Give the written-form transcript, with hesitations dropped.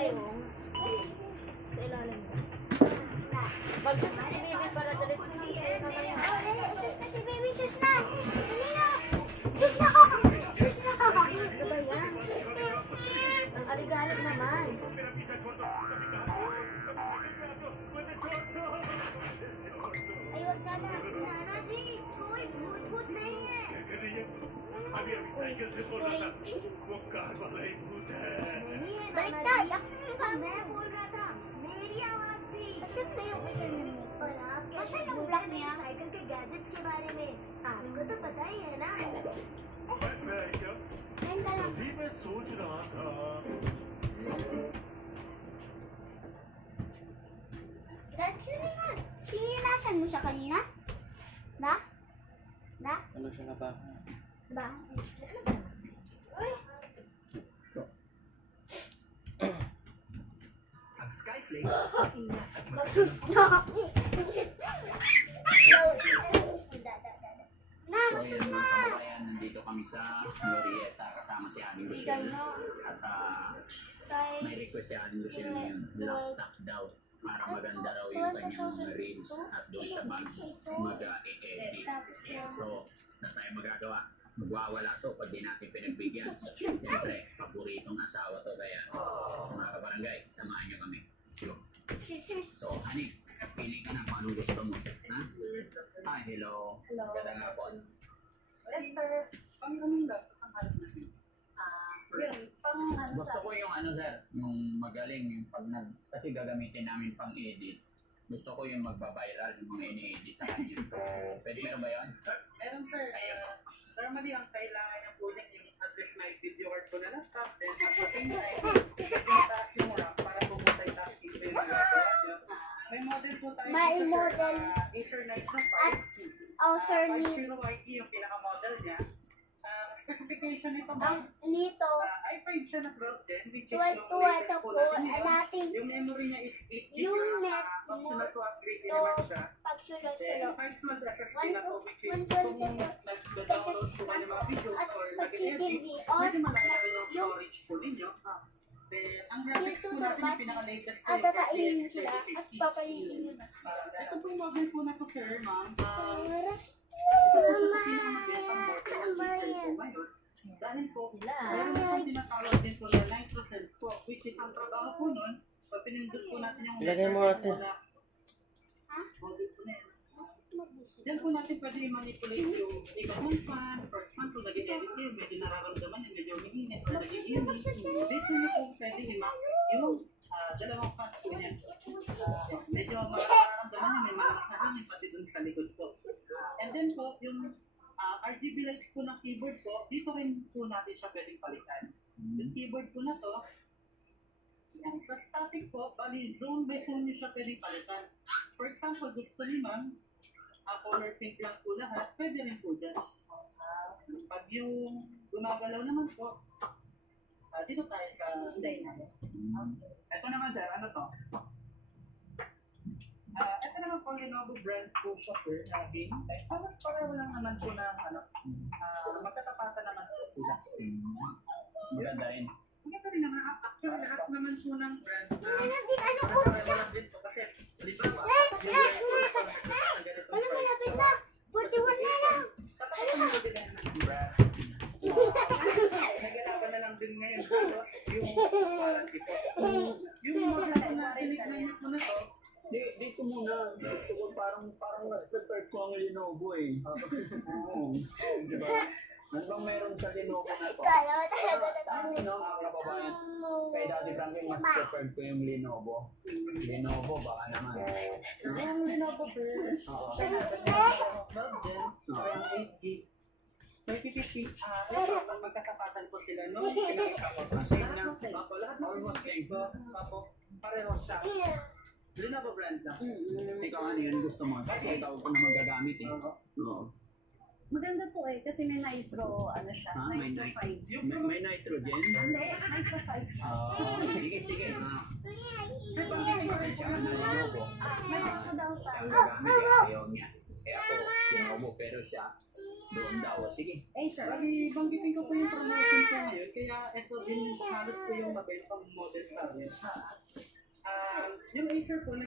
Ayun. Sa ilalim mo. Pag-sus si baby para diretso na sa'yo na kanya. Sus na si baby, sus na! Dali na! Sus na! Sus na! Ano ba yan? Ang aligalig naman. Ay, wag na na. Nana जी, कोई भूत नहीं है. अभी अभी साइकिल से बोल रहा था वो कार वाला ही भूत है नहीं है Baliktad! मैं बोल रहा था मेरी आवाज थी. Asan sa'yo kasi yun? और आप Asan कैसे yung बोल black रहे niya? हैं साइकिल के गैजेट्स के बारे में. आपको तो पता ही है ना. ऐसा है क्या Ngayon ka lang. अभी मैं सोच रहा था Dad, sino yan? Sininasan mo siya kanina? Na? Na? Ano siya na ba? Ba? Ang Skyflakes, maingat at Magsus na! Na, So magsus yun na! mga kababayan, nandito kami sa Glorieta kasama si Aling Bigay Lucille. na. At Kay... may request si Aling Lucille ngayon, laptop daw. Para maganda raw yung kanyang mga reels at doon siya mag-e-edit. So, na tayo magagawa. Magwawala to pag di natin pinagbigyan. Siyempre, paboritong asawa to. Kaya, mga kabarangay, samahan niyo kami. So, Ani, pili ka na kung anong gusto mo. Ha? Hi, hello. Hello. Magandang hapon. Yes, sir. Pang anong dapat ang halos natin? Yun, pang ano Gusto ko yung ano sir, yung magaling, yung pag kasi gagamitin namin pang edit. Gusto ko yung magbabiral, yung mga ini-edit sa kanya. Pwede meron ba yun? Meron, sir. Normally, ang kailangan niya po niya yung address na video card ko na laptop. Then, at the same time, itaas yung rack para po multitasking po yung ginagawa niyo. May model po tayo May dito, model. sir. Acer Nitro 5. Oh, sir, ni... 50IT yung pinaka-model niya. Specification nito Ang ba? nito, i5 siya na 12 gen, which is tuwa-tuwa latest ito po po, natin yun. natin Yung memory niya is 8 GB. Yung net optional to upgrade din to naman siya. Then, pagsulong-sulong. 5 month SSD na po, which is 120 kung nag-download po kayo ng mga videos At or mag-CCTV nag-edit, or medyo malaki na rin yung yung storage po ninyo. Then, ang graphics po YouTube natin mas yung pinaka-latest po at yung tatainin RTX sila at 3050. papainin nila. Ito po yung model po na to, sir, ma'am. Oras. Isa po sa pinakamagandang model ng chipset po ngayon. Dahil po, meron po tinatawag din po na Nitro Sense po, which is ang trabaho po nun, pag pinindot po natin yung Ilagay mo natin. model po na yan. Diyan po natin pwede i-manipulate yung ikot ng fan. For example, nag-edit yun, medyo nararamdaman yun, medyo umiinit or nag-iinit. Dito nyo po pwede i-max yung dalawang fan po niya. Medyo mararamdaman yun, may malakas na hangin pati dun sa likod po. And then po, yung RGB lights po ng keyboard po, dito rin po natin siya pwedeng palitan. Yung keyboard po na to, yan, sa static po, bali zone by zone nyo siya pwedeng palitan. For example, gusto ni ma'am, color pink lang po lahat, pwede rin po dyan. Pag yung gumagalaw naman po, dito tayo sa dynamic. Ito naman sir, ano to? Ito naman po Lenovo brand po siya sir, na game type. Tapos pareho lang naman po na ano, magkatapatan naman po sila. Maganda rin. Maganda rin naman, actually lahat naman po ng brand Ano pareho din po kasi, di ba ba? Ano malapit na? 41 na lang. Nagalaban na lang din ngayon tapos yung warranty po. Yung mga tinignan niyo po na to, Dito muna. Gusto ko parang mas prepared ko ang Lenovo eh. Oo. Di ba? Ano bang meron sa Lenovo na to? Dalawa talaga Sa akin, no, mga kababayan. Kay Daddy Frankie, mas prepared ko yung Lenovo. Lenovo, baka naman. yung Lenovo sir, Oo. parang 8 gig. 3050, ito, magkatapatan po sila nung pinakita ko. Kasi na, lahat ng almost same po, pareho siya. Lenovo brand lang. Ikaw ano yun gusto mo? Kasi ikaw ko naman gagamit eh. Oo. Maganda to eh, kasi may nitro, ano siya, Ah, may nitro nitro. 5. May nitrogen? Hindi, nitro 5. Sige, sige. Siya na Lenovo. May ako daw Siya ang 5. gagamit eh. Ayaw niya. Eh ako, Lenovo. Pero siya, Doon daw. Sige. Acer. Bali, banggitin ko po yung promotion ko ngayon, kaya ito din halos po yung mabenta model sa amin. Yung Acer po,